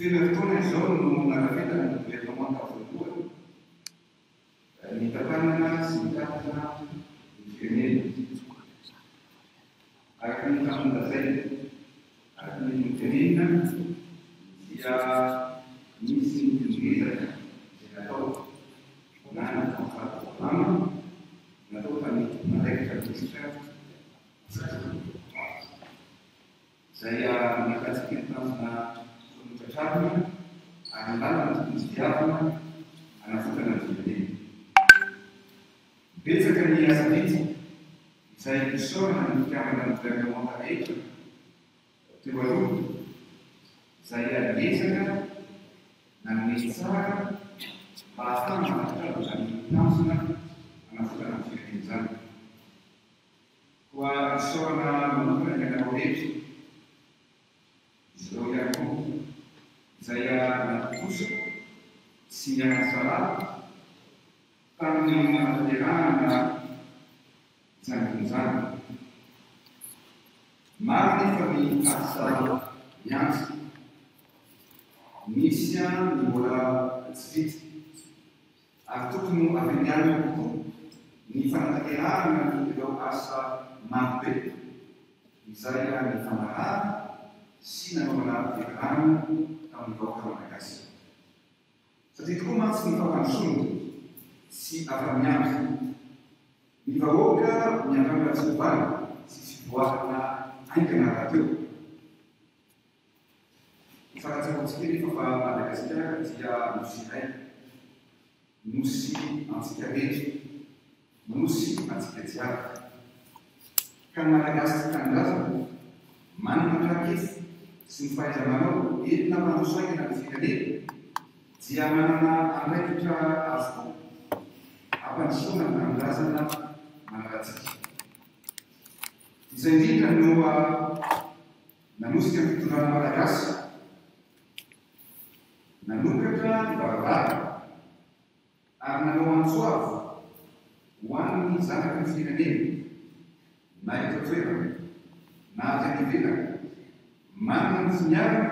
Sila fotoana izao no nanavetana ny gouvernement voalohany ny tantanana sy ny tanana ny firenena. Araka ny tamon'izay, araka ny firenena dia misy ngezaka izay natao na fanfahatorana natao manaikitra loatra izay nakatsikintanana trarina analana ny fiavana anafotana ny firenena. Betsaka ny asa vitsy izay misaorana ny fiavana ny gouvernement rehetra teo aloha izay alezaka nanome tsara mba ahafahana manatitra ny tanjona anafotana ny firenena izany. Koa misaorana manokana ny anao rehetra izy ireo ihany koa izay natokosa sy nianasara tamin'ny manaterahana izany. Maro nefa ny asa miantsy, misy ny mbola tsy vitsy ary tokony aveniana kokoa ny fanaterahana ireo asa marobe izay ny fanarahana sy nanaovana fiarahana tamin'ny vahoaka malagasy. Satria tokoa mantsy ny fampandrosoana sy afa-miandry ny vahoaka miandrana tsy hovana sy fivoarana aingana rahateo. Faratsarantsika rehefa fa Madagasikara dia nosy iray, nosy antsika rehetra, nosy antsika jiaby. Ka ny Malagasy tanindrazana manana trakefy sy ny fahaiza-manao entina mandrosoaina ny firenena dia manana andraikitra avokoa ampandrosoana ny tanindrazana manaratsika. Izay indrindra no nanosika ny fitondrana Malagasy nanokatra ny varavara ary nanao antsoavo ho an'ny zanaky ny firenena na eto toerana na avy any ivelany manana ny finiarana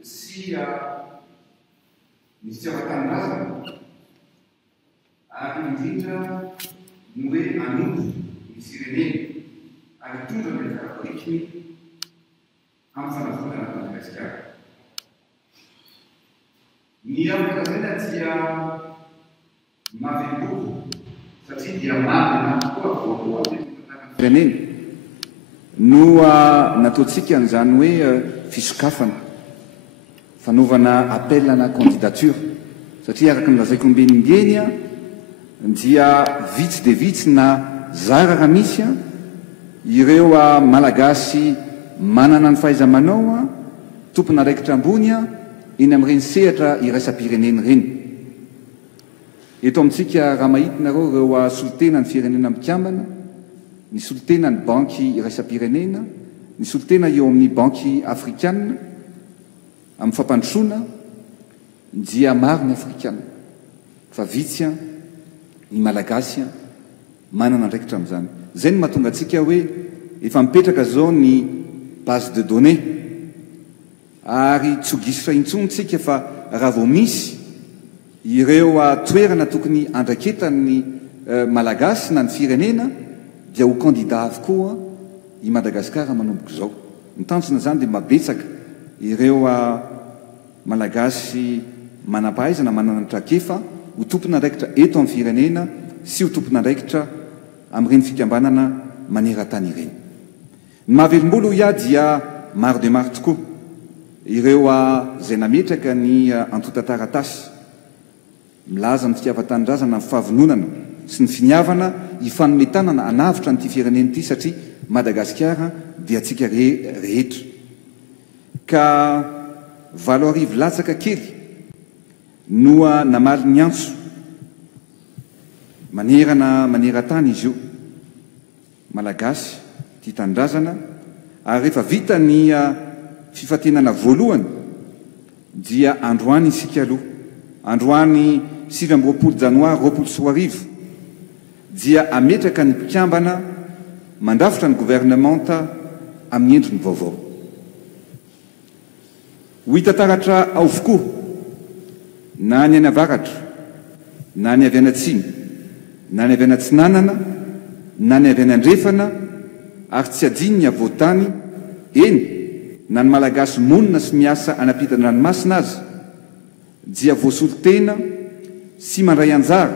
sy ny fitiavan-tanindrazana ary indrindra ny hoe anoto ny firenena ary tondra ny karakarikiny amin'ny fanafotana Madagasikara. Ny ampirazana dia mavenboko satria dia mavana tokoa voalohany firenena no nataontsika an'izany hoe fisokafana fanaovana appel na candidature satria araka nilazaiko ombeningeny dia vitsy de vitsy na zara raha misy ireo malagasy manana ny fahaiza-manao tompona raikitra ambony eny amin'ireny sehatra iraisam-pirenena ireny. Eto amintsika raha mahitinareo ireo solitena ny firenena mikambana, ny solitena ny banky iraisam-pirenena, ny solitena eo amin'ny banky afrikanina amin'ny fampandrosoana dia maro ny afrikanina fa vitsy ny malagasy manana andraikitra amin'izany. Zay no mahatonga antsika hoe efa mipetraka zao ny base de données ary tsy hogisitra intsontsika fa raha vao misy ireo toerana tokony andraiketan'ny malagasy na ny firenena dia ho candidat avokoa i Madagasikara manomboka izao. Ny tanjona zany dia mabetsaka ireo malagasy manam-pahaizana manana ny trakefa ho tompona andraikitra eto amin'ny firenena sy ho tompona andraikitra amin'ireny fikambanana maneran-tany ireny. Ny mahavelom-bolo ia dia maro de maro tokoa ireo izay nametraka ny antota-taratasy milaza ny fitiavan-tanindrazana ny fahavononana sy ny finiavana ifanometanana anavitra nyity firenena ity satria Madagasikara dia atsika rehetra. Ka valo arivo latsaka kely no namaly ny antso maneran-tany izy io malagasy tia tanindrazana ary rehefa vita ny fifatenana voalohany dia androany isika aloha androany 7 janoary 2024 dia ametraka ny mpikambana mandrafitra ny gouvernemanta amin'ny endriny vaovao. Ho hita taratra avokoa na ny any avaratra, na ny avy any atsiny, na ny avy any atsinanana, na ny avy any andrefana, ary tsy adiny ny avoatany, eny na ny malagasy monina sy miasa anapitany ranomasina azy, dia voasolo tena sy mandray anjara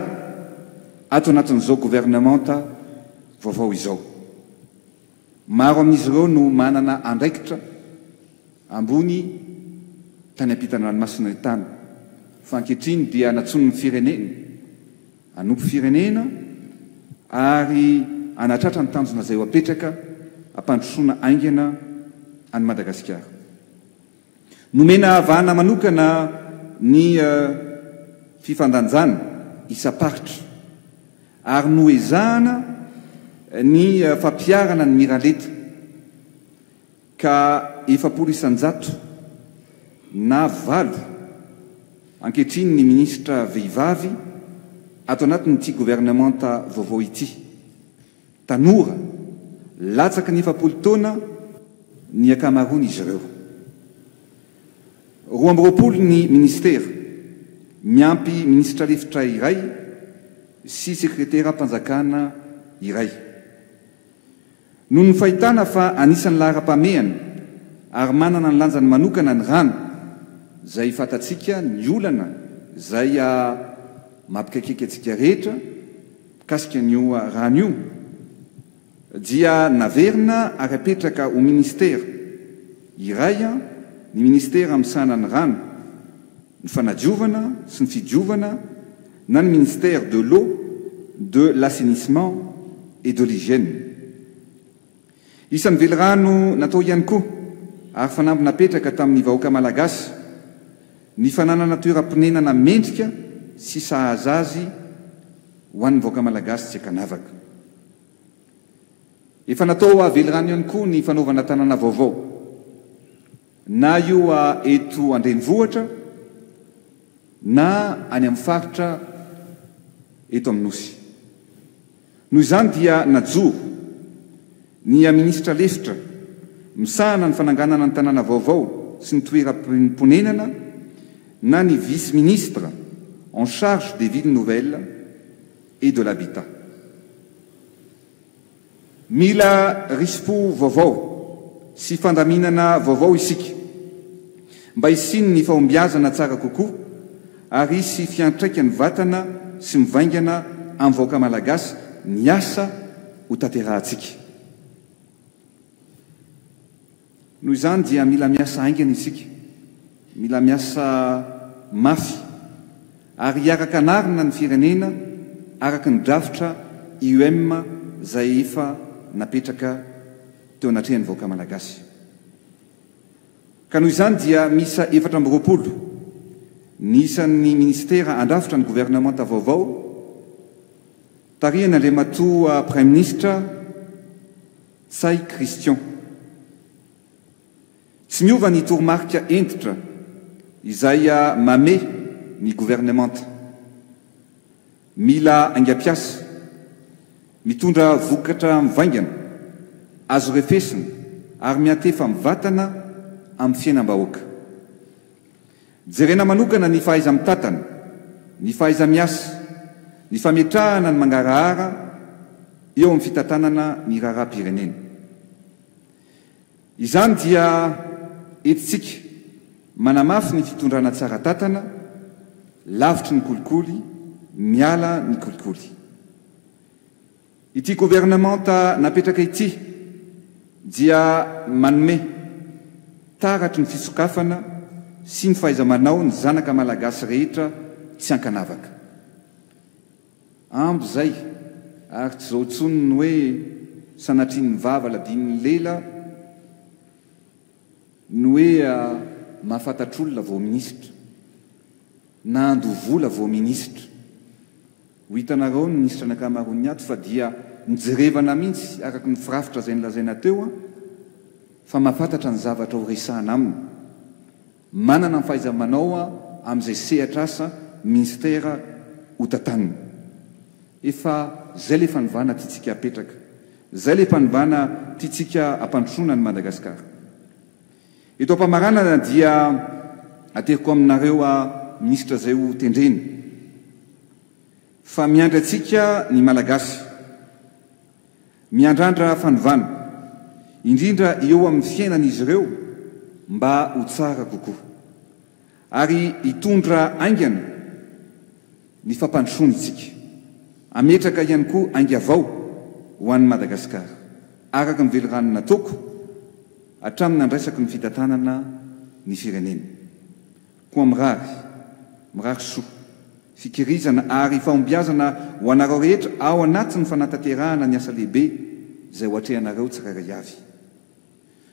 ato anatin'izao gouvernemanta vaovao izao. Maro amin'izy ireo no manana andraikitra ambony tany ampitany ranomasina ny tany. Fa ankehitriny dia natsony ny firenena, anompo firenena ary anatratra ny tanjona izay ho apetraka ampandrosoana aingana any Madagasikara. Nomena vahana manokana ny fifandanjana isa-paritra ary noezahana ny fampiarana ny miraleta ka 700 na 8 ankehitriny ny ministra vehivavy ato anatin'ity gouvernemanta vaovao ity. Tanora latsaka ny 7 taona ny akamaroany izy ireo. 12 ny ministera miampy ministra lefitra iray sy sekretera mpanjakana iray. Noho ny fahitana fa anisan'ny lahara-pameana ary manana ny lanjany manokana ny rano izay fatatsika ny olana izay mampikaikaiky atsika rehetra mikasika n'io rano io, dia naverina ary apetraka ho ministera iray ny ministera misahana ny rano, ny fanadiovana sy ny fidiovana, na ny ministère de l'eau, de l'assainissement et de l'hygiène. Isan'ny velirano natao ihany koa ary fanamby napetraka tamin'ny vahoaka malagasy ny fananana toeram-ponenana mendrika sy sahaza azy ho an'ny vahoaka malagasy tsy akanavaka. Efa natao velirano ihany koa ny fanaovana tanàna vaovao, na io eto andrenivohitra na any amin'ny faritra eto amin'ny nosy. Noho izany dia najoro ny ministra lefitra misahana ny fananganana ny tanàna vaovao sy ny toeram-ponenana na ny vice-ministre en charge des villes nouvelles et de l'habitat. Mila rispo vaovao sy fandaminana vaovao isika mba hisiny ny fahombiazana tsara kokoa ary sy fiantraikany vatana sy mivaingana amin'ny vahoaka malagasy ny asa ho tanterahantsika. Noho izany dia mila miasa aingana isika, mila miasa mafy ary hiaraka anarina ny firenena araka ny drafitra IOM izay efa napetraka teo anatrehan'ny vahoaka malagasy. Ka noho izany dia misa 420 ny isan'ny ministera andrafitra ny gouvernemanta vaovao, tarihana le matoa Prime Ministre Tsay Christian. Tsy miova ny toromarika entitra izay mame ny gouvernemanta. Mila aingam-piasa, mitondra vokatra mivaingana, azo refesina ary miantefa mivatana amin'ny fiainam-bahoaka. Jerena manokana ny fahaiza mitatana, ny fahaiza miasa, ny fametrahana ny mangarahara eo amin'ny fitantanana ny raharaham-pirenena. Izany dia etitsika manamafy ny fitondrana tsara tatana, lavitry ny kolikoly, miala ny kolikoly. Ity gouvernemanta napetraka ity dia manome taratry ny fisokafana sy ny fahaiza-manao ny zanaka malagasy rehetra tsy ankanavaka. Ambo zay ary tsy zao tsonony hoe sanatrian'ny vava ladin'ny lela ny hoe mahafatatr'olona vao ministra na andovola vao ministra. Ho hitanareo ny ministra an'ankamaroany ato fa dia nijerevana mihitsy araka ny firafitra izay nilazaina teo fa mahafantatra ny zavatra ho resahana aminy. Manana ny fahaiza-manao amin'izay sehatra asa ministera ho tantaniny. Efa zay le fanivana tiantsika apetraka zay le mpanivana tiatsika ampandrosoana ny Madagasikara. Eto ampamarana dia ateriko aminareo minisitra zay ho tendreny fa miandry atsika ny malagasy miandrandra fanivana indrindra eo amin'ny fiainan'izy ireo mba ho tsara kokoa ary hitondra aingana ny fampandrosoana itsika ametraka ihany koa ainga avao ho an'ny Madagasikara araka ny velorano nataoko hatramin'ny andraisako ny fitantanana ny firenena koa mirary soa fikirizana ary fahombiazana ho anareo rehetra ao anatin'ny fanatanterahana ny asa lehibe zay ho atrehanareo tsirairay avy.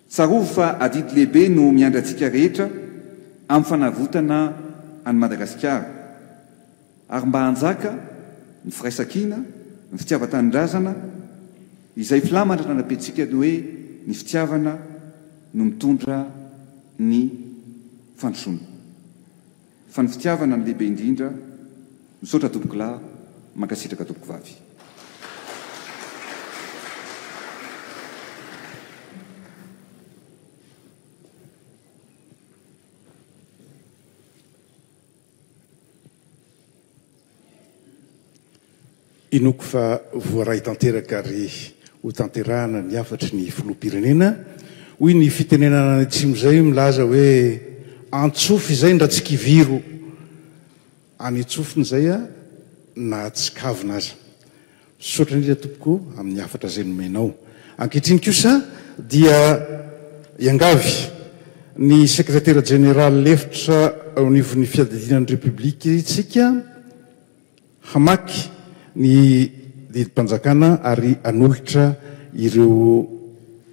Tsarovo fa adidy lehibe no miandry antsika rehetra amin'ny fanavotana any Madagasikara ary mba hanjaka ny firaisan-kina, ny fitiavan-tanindrazana izay filamatra nanapetsika hoe ny fitiavana no mitondra ny fandrosoana. Fa ny fitiavana ny lehibe indrindra misaotra tompoko lahy, mankasitraka tompoko vavy. Inoko fa voaray tanteraka ary ho tanterahana ny afatry ny filoham-pirenena hoy ny fitenenana ny atsimo zay milaza hoe antsofi izay ndratsikiviro any antsofiny zay na tsikavina aza. Misaotra indrindra tompoko amin'ny afatra zay nomenao. Ankehitriny kosa dia iangavy ny sekretera général lefitra ao anivon'ny fiadidinan'ny République tsika hamaky ny didim-panjakana ary anolotra ireo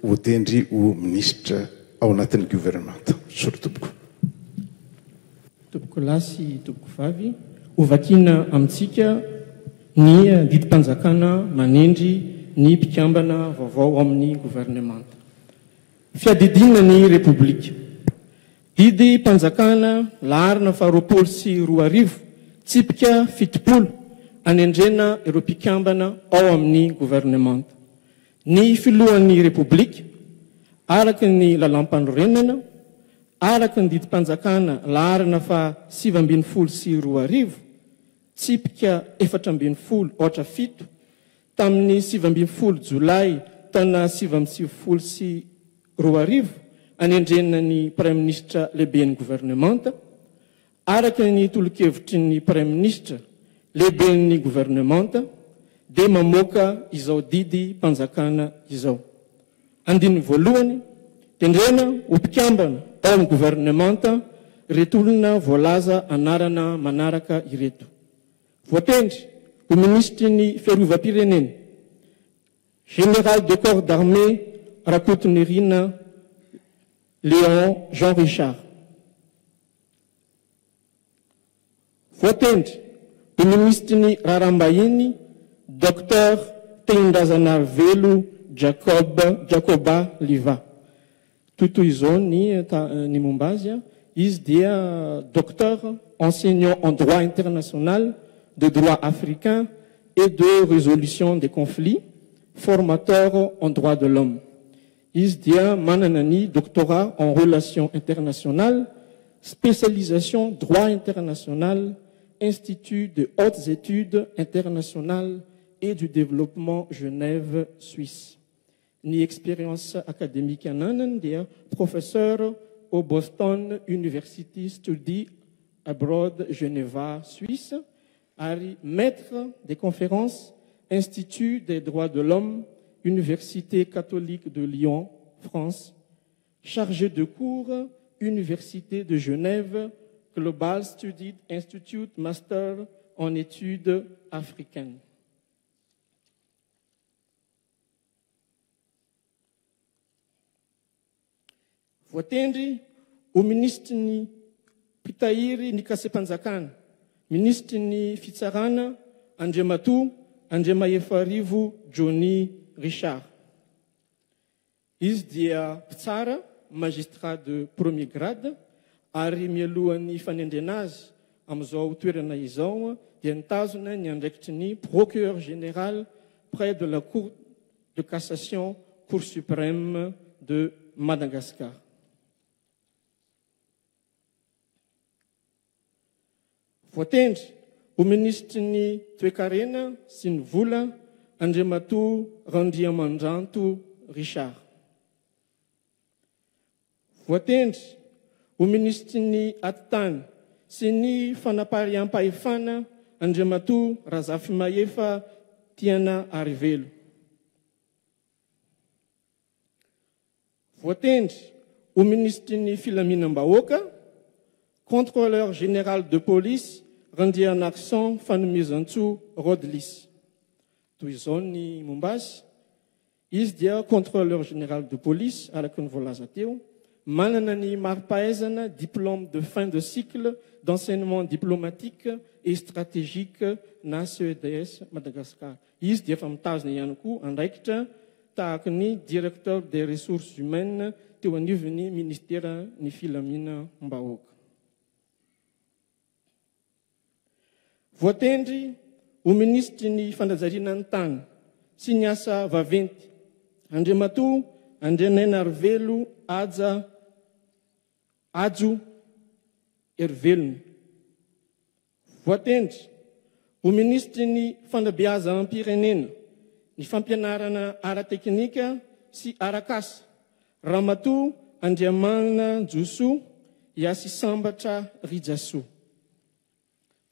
hotendry ho ministra ao anatin'ny gouvernemanta. Misaotra tompoko. Tompoko lahy sy tompoko vavy ho vakiana amintsika ny didim-panjakana manendry ny mpikambana vaovao amin'ny gouvernemanta. Fiadidina ny République. Didim-panjakana laharana faharoapolo sy roa arivo tsipika fitopolo anendrena ireo mpikambana ao amin'ny gouvernemanta. Ny filohan'ny République araka ny lalam-panorenana araka ny didim-panjakana laharana fa 7 sy roa arivo tsipika 4 ohatra fito tamin'ny 7 Jolay taona 7 sy roa arivo anendrena ny Prime Ministre lehiben'ny gouvernemanta araka ny tolo-kevitry ny Prime Ministre lehiben'ny gouvernemanta dia mamoaka izao didim-panjakana izao. Andiny voalohany tendrena ho mpikambana ao amin'ny gouvernemanta reto olona voalaza anarana manaraka ireto. Voatendry ho ministry ny fiarovam-pirenena général de corps d'armée Rakotonerina Léon Jean Richard. Voatendry ho ministry ny raharambahiny Dr Tendrazana Velo Jacoba Liva. Totoy izao ny momba azy izy dia docteur enseignant en droit international, de droit africain et de résolution des conflits, formateur en droit de l'homme. Izy dia manana ny doctorat en relations internationales, spécialisation droit international, Institut de hautes études internationales et du développement Genève, Suisse. Ni expérience académique ananany dia professeur au Boston University Study Abroad, Geneva, Suisse, ari maître des conférences, Institut des droits de l'homme, Université catholique de Lyon, France, chargé de cours, Université de Genève, Global Study Institute Master en études africaines. Voatendry ho ministry ny mpitahiry ny kasepanjakana, ministry ny fitsarana Andriamatoa Andriamaefarivo Johnny Richard. Izy dia mpitsara magistrat de premier grade ary mialohan'ny fanendrena azy amin'izao toerana izao dia nitazona ny andraikitry ny procureur général près de la cour de cassation, Cour suprême de Madagascar. Voatendry ho ministry toe-karena sy ny vola Andriamatoa Randriamandranto Richard. Voatendry ho ministry ny atitany sy ny fanapariam-pahefana Andriamatoa Razafimahefa Tiana Arivelo. Voatendry ho ministry ny filaminam-bahoaka contrôleur général de police Randrianarson Fanomezantsoa Rodlis. Toy izao ny momba azy, izy dia contrôleur général de police araka ny voalaza teo, manana ny mari-pahaizana diplôme de fin de cycle d'enseignement diplomatique et stratégique na CEDS Madagascar. Izy dia efa mitazona ihany koa andraikitra tahaka ny directeur des ressources humaines teo anivon'ny ministère ny filaminam-bahoaka. Voatendry ho ministry ny fandrazariana ny tany sy ny asa vaventy Andriamatoa Andrianaina Arivelo Ajo Erivelona. Voatendry ho ministry ny fanabeazam-pirenena, ny fampianarana ara-teknika sy arakasa Ramatoa Andriamana Josoa Iasy Sambatra Rijasoa.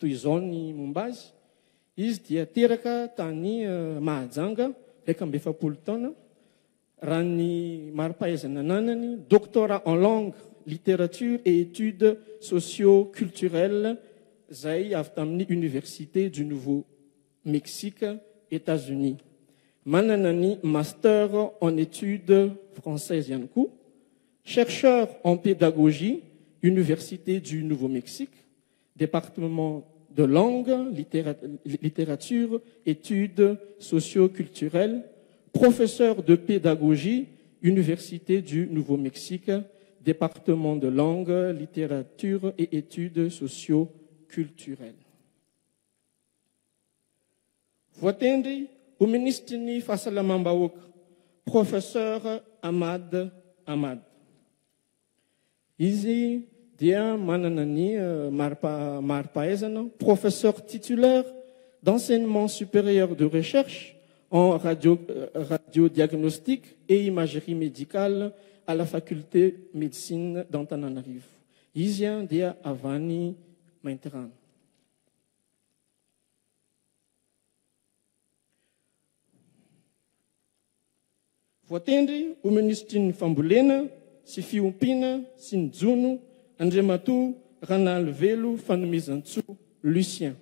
Toy izao ny momba azy, izy dia teraka tany Mahajanga, 120 taona, raha ny mari-pahaizana ananany, doctorat en langue, littérature et études socio-culturelles, zay avy tamin'ny Université du Nouveau-Mexique, États-Unis. Manana ny master en études françaises ihany koa, chercheur en pédagogie, Université du Nouveau-Mexique, département de langue, littérature, études socio-culturelles, professeur de pédagogie, Université du Nouveau-Mexique, département de langue, littérature et études socio-culturelles. Voatendry ho ministry ny fahasalamam-bahoaka, professeur Ahmad Ahmad. Izy dia manana ny mari-pahaizana, professeur titulaire d'enseignement supérieur de recherche en radiodiagnostic et imagerie médicale à la faculté médecine d'Antananarivo. Izy dia avany Maintirano. Voatendry ho ministry ny fambolena sy fiompiana sy ny jono Andriamatoa Ranalivelo Fanomezantsoa Lucien.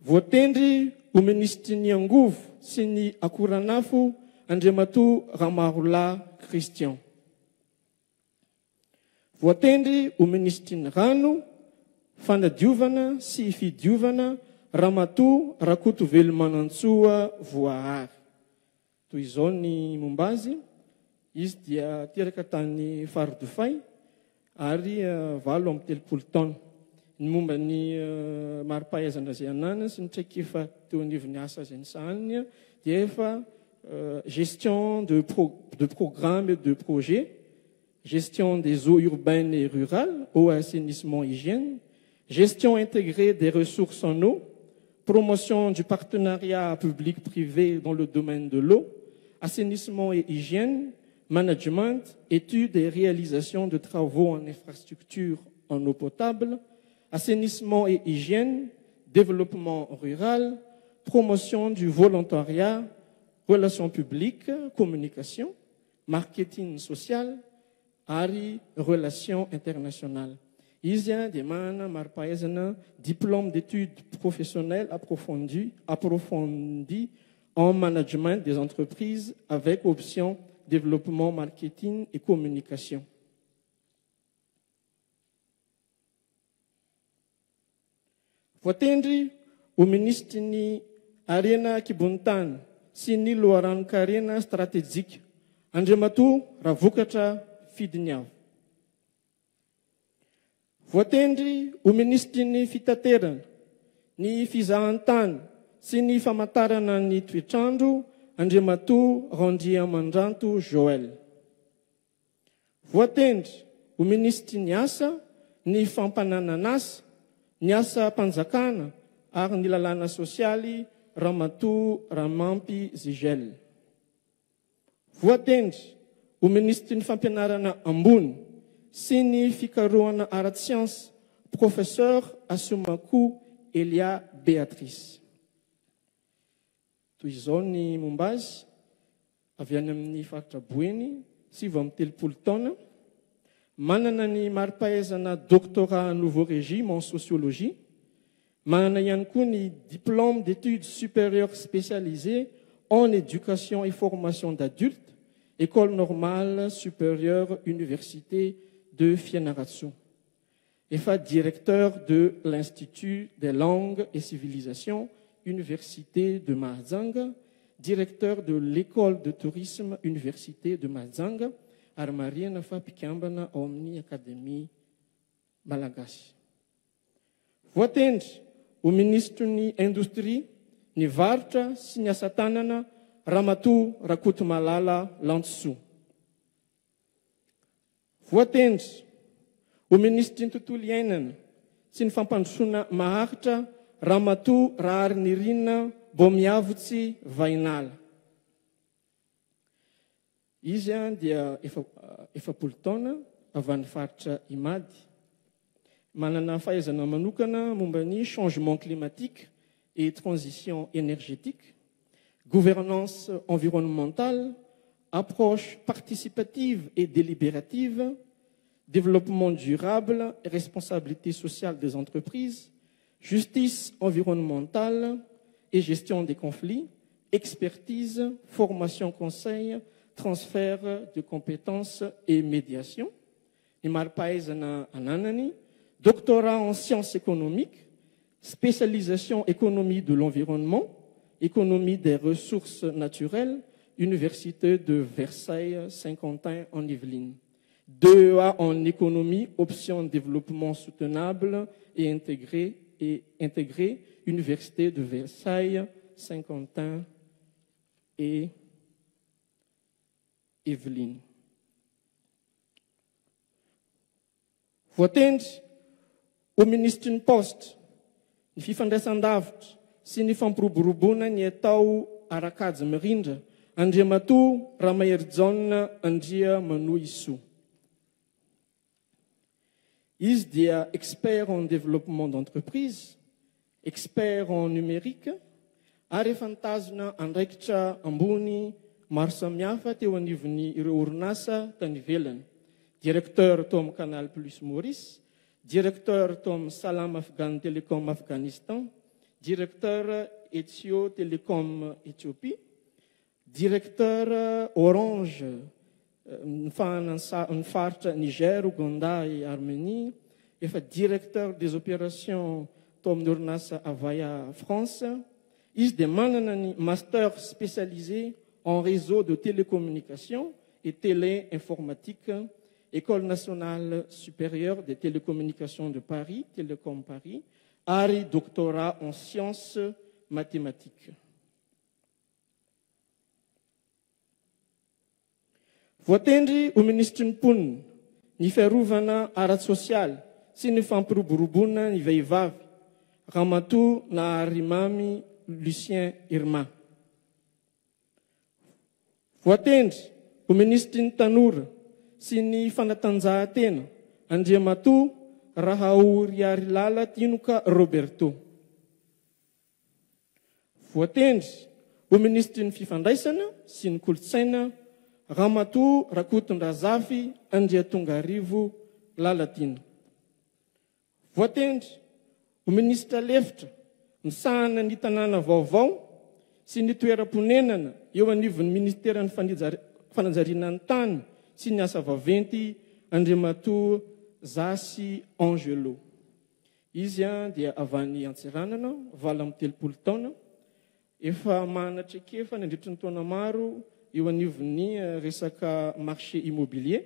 Voatendry ho ministry ny angovo sy ny akoranafo Andriamatoa Ramarola Christian. Voatendry ho ministry ny rano, fanadiovana sy fidiovana Ramatoa Rakotovelomanantsoa Voahary. Toy izao ny momba azy, izy dia teraka tany Fardofay ary 80 taona. Ny momba ny mari-pahaizana zay anana sy ny traikefa teo anivon'ny asa zay nisahaniny dia efa gestion de programme et de projet, gestion des eaux urbaines et rurales, eau, assainissement, hygiène, gestion intégrée des ressources en eau, promotion du partenariat public-privé dans le domaine de l'eau, assainissement et hygiène, management, études et réalisation de travaux en infrastructure en eau potable, assainissement et hygiène, développement rural, promotion du volontariat, relations publiques, communication, marketing social, ary relations internationales. Izy dia manana mari-pahaizana diplôme d'études professionnelles approfondies en management des entreprises avec option développement, marketing et communication. Voatendry ho ministry ny arena kibontany sy ny loharano-karena stratégique Andriamatoa Ravokatra Fidiniavo. Voatendry ho ministry ny fitaterana, ny fizahan-tany sy ny famantarana ny toetrandro Andriamatoa Randriamandranto Joël. Voatendry ho ministry ny asa, ny fampananan'asa, ny asa mpanjakana ary ny lalàna sosialy Ramatoa Ramampy Zigel. Voatendry ho ministry ny fampianarana ambony sy ny fikarohana ara-tsiansy professeur Asumakou Elia Beatrice. Toy izao ny momba azy, avy any amin'ny faritra Boeny, 7 taona, manana ny mari-pahaizana doctorat nouveau régime en sociologie, manana ihany koa ny diplôme d'études supérieures spécialisées en éducation et formation d'adultes, École normale supérieure Université de Fianarantsoa. Efa directeur de l'Institut des langues et civilisations Université de Mahajanga, directeur de l'école de tourisme Université de Mahajanga, ary marihana fa mpikambana ao amin'ny Académie Malagasy. Voatendry ho ministre ny industrie, ny varotra sy ny asa tanana Ramatoa Rakotomalala Lantsoa. Voatendry ho ministry ny tontolo iainana sy ny fampandrosoana maharitra Ramatoa Raharinirina Bomiavotsy Vainala. Izy dia 70 taona avy any faritra Imady. Manana fahaizana manokana momba ny changement climatique et transition énergétique, gouvernance environnementale, approche participative et délibérative, développement durable et responsabilité sociale des entreprises, justice environnementale et gestion des conflits, expertise, formation conseil, transfert de compétences et médiation. Ny mari-pahaizana ananany, doctorat en sciences économiques, spécialisation économie de l'environnement, économie des ressources naturelles, Université de Versailles, Saint-Quentin en Yvelines. 2A en économie, option développement soutenable et intégré, Université de Versailles, Saint-Quentin et Yvelines. Voatendry ho ministry ny poste, ny fifandraisan-davitra sy ny fampiroboroboana ny atao arakajy mirindra Andriamatoa Ramahery John Andriamanoisoa. Izy dia expert en développement d'entreprise, expert en numérique, ary efa nitazona andraikitra ambony maro samihafa teo anivon'ny ireo orinasa tany ivelany. Directeur tao amin'ny Canal Plus Maurice, directeur tao amin'ny Salam Afghan Telecom Afghanistan, directeur Ethio Telecom Éthiopie, directeur Orange ny faritra Niger, Ouganda et Arménie, efa directeur des opérations tao amin'ny orinasa Avaya France. Izy dia manana ny master spécialisé en réseau de télécommunications et téléinformatique, École nationale supérieure des télécommunications de Paris, Télécom Paris, ary doctorat en sciences mathématiques. Voatendry ho ministry ny mponina, ny fiarovana ara-tsosialy sy ny fampiroboroboana ny vehivavy, Ramatoa Naharimamy Lucien Irma. Voatendry ho ministry ny tanora sy ny fanatanjahantena, Andriamatoa Rahaoriarilala Tinoka Roberto. Voatendry ho ministry ny fifandraisana sy ny kolotsaina, Ramatoa Rakotondrazafy Andriatongarivo Lalatina. Voatendry ho ministra lefitra misahana ny tanàna vaovao sy ny toeram-ponenana eo anivon'ny ministera ny fananjariana ny tany sy ny asa vaventy, Andriamatoa Zasy Angelo. Izy dia avy any Antsiranana, 30 taona, efa manatrekefa nandritra ny taona maro eo anivon'ny resaka marché immobilier,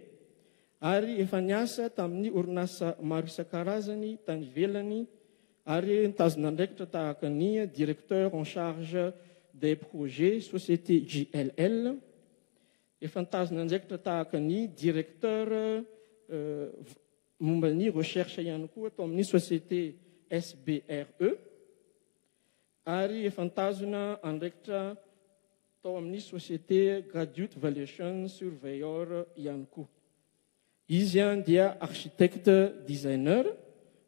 ary efa niasa tamin'ny orinasa maro isan-karazany tany ivelany Ary nitazona ndraikitra tahaka ny directeur en charge des projets société JLL. Efa nitazona ndraikitra tahaka ny directeur momba ny recherche ihany koa atao amin'ny société SBRE. Ary efa nitazona andraikitra tao amin'ny société Graduate Valuation Surveyor ihany koa. Izy dia architecte designer,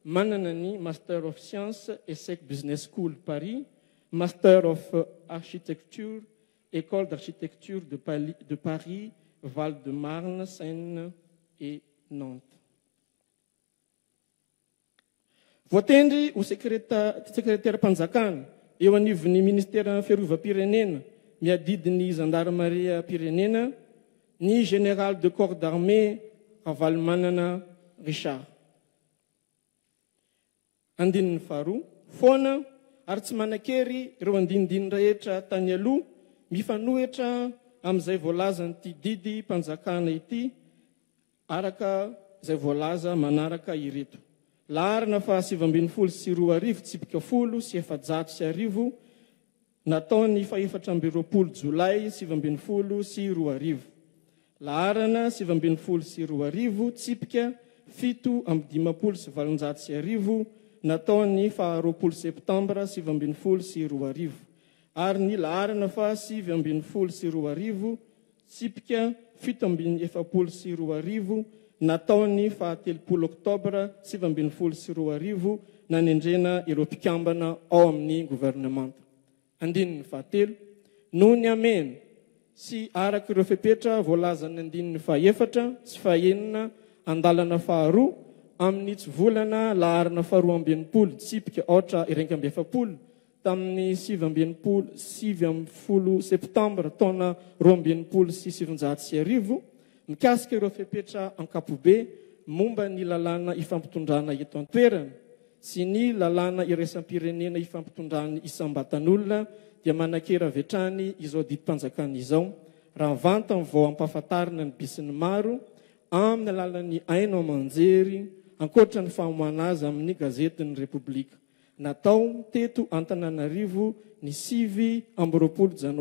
manana ny Master of Science ESSEC Business School Paris, Master of Architecture, École d'Architecture de Paris, Val-de-Marne, Seine et Nantes. Voatendry ho sekretera-panjakana eo anivon'ny ministera fiarovam-pirenena miadidiny zandarmaria-pirenena ny général de corps d'armée Ravalomanana Richard. Andininy faharoa, foana ary tsy manan-kery ireo andinidiny rehetra tany aloha mifanohitra amin'izay voalaza nyity didy mpanjakana ity araka izay voalaza manaraka ireto. Laharana fa 720 tsipika 10 sy 710 nataony fa 14 Jolay 720 sy 20. Laharana 720 sy 20 tsipika 7 sy 720 nataony fa 20 Septambra 720 sy 20. Ary ny laharana fa 720 sy 20 tsipika 7 sy 20 nataony fa 30 Oktobra 720 sy 20 nanendrena ireo mpikambana ao amin'ny gouvernement. Andininy fahatelo, noho ny amena sy araka ireo fepetra voalaza ny andininy fahaefatra sy fahaenina andalana faharoa amin'ny tsy volana laharana faharoa ambin'ny polo tsipika otra irenga amby efapolo tamin'ny 7 Septambra taona 20 sy 710 mikasika ireo fepetra ankapobe momba ny lalàna ifampitondrana eto an-toerana sy ny lalàna iraisam-pirenena ifampitondrany isam-batan'olona dia manan-kera vetrany izao didim-panjakana izao raha vantany vao ampahafantarina ny bisin'ny maro amin'ny alalan'ny aina aman-jery ankoatra ny famoahana azy amin'ny gazetin'ny Repoblika. Natao teto Antananarivo ny 9 Janoary